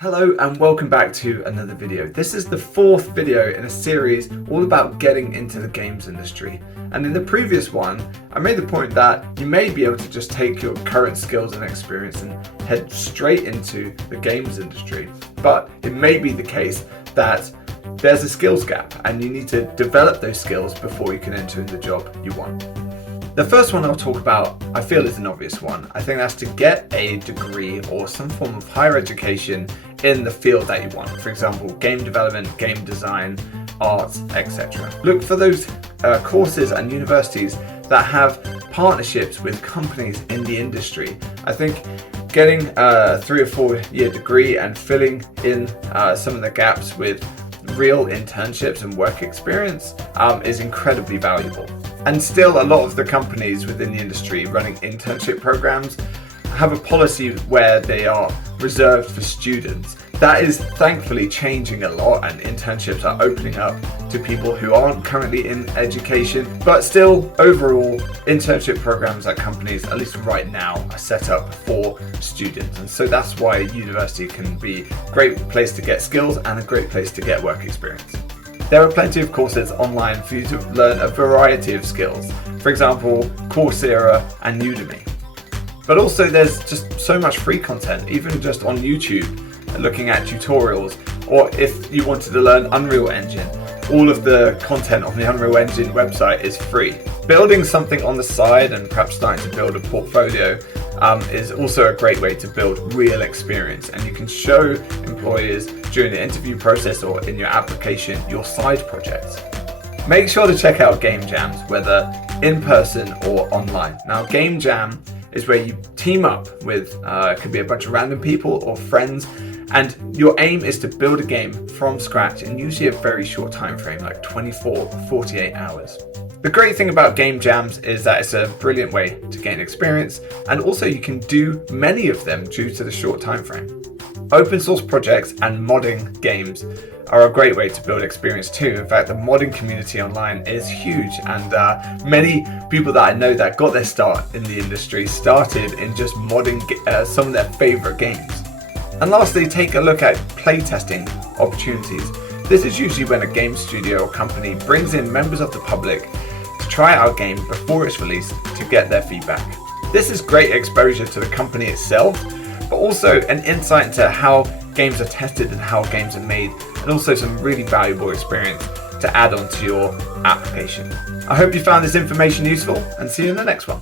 Hello and welcome back to another video. This is the fourth video in a series all about getting into the games industry. And in the previous one, I made the point that you may be able to just take your current skills and experience and head straight into the games industry. But it may be the case that there's a skills gap and you need to develop those skills before you can enter in the job you want. The first one I'll talk about, I feel, is an obvious one. I think that's to get a degree or some form of higher education in the field that you want. For example, game development, game design, art, etc. Look for those courses and universities that have partnerships with companies in the industry. I think getting a 3 or 4 year degree and filling in some of the gaps with real internships and work experience is incredibly valuable. And still, a lot of the companies within the industry running internship programs have a policy where they are reserved for students. That is thankfully changing a lot, and internships are opening up to people who aren't currently in education. But still, overall, internship programs at companies, at least right now, are set up for students. And so that's why university can be a great place to get skills and a great place to get work experience. There are plenty of courses online for you to learn a variety of skills. For example, Coursera and Udemy. But also there's just so much free content, even just on YouTube, looking at tutorials, or if you wanted to learn Unreal Engine, all of the content on the Unreal Engine website is free. Building something on the side and perhaps starting to build a portfolio is also a great way to build real experience, and you can show employers during the interview process or in your application your side projects. Make sure to check out game jams, whether in person or online. Now, game jam is where you team up with, it could be a bunch of random people or friends, and your aim is to build a game from scratch in usually a very short time frame, like 24 to 48 hours. The great thing about game jams is that it's a brilliant way to gain experience, and also you can do many of them due to the short time frame. Open source projects and modding games are a great way to build experience too. In fact, the modding community online is huge, and many people that I know that got their start in the industry started in just modding some of their favorite games. And lastly, take a look at playtesting opportunities. This is usually when a game studio or company brings in members of the public to try out a game before it's released to get their feedback. This is great exposure to the company itself, but also an insight into how games are tested and how games are made, and also some really valuable experience to add on to your application. I hope you found this information useful, and see you in the next one.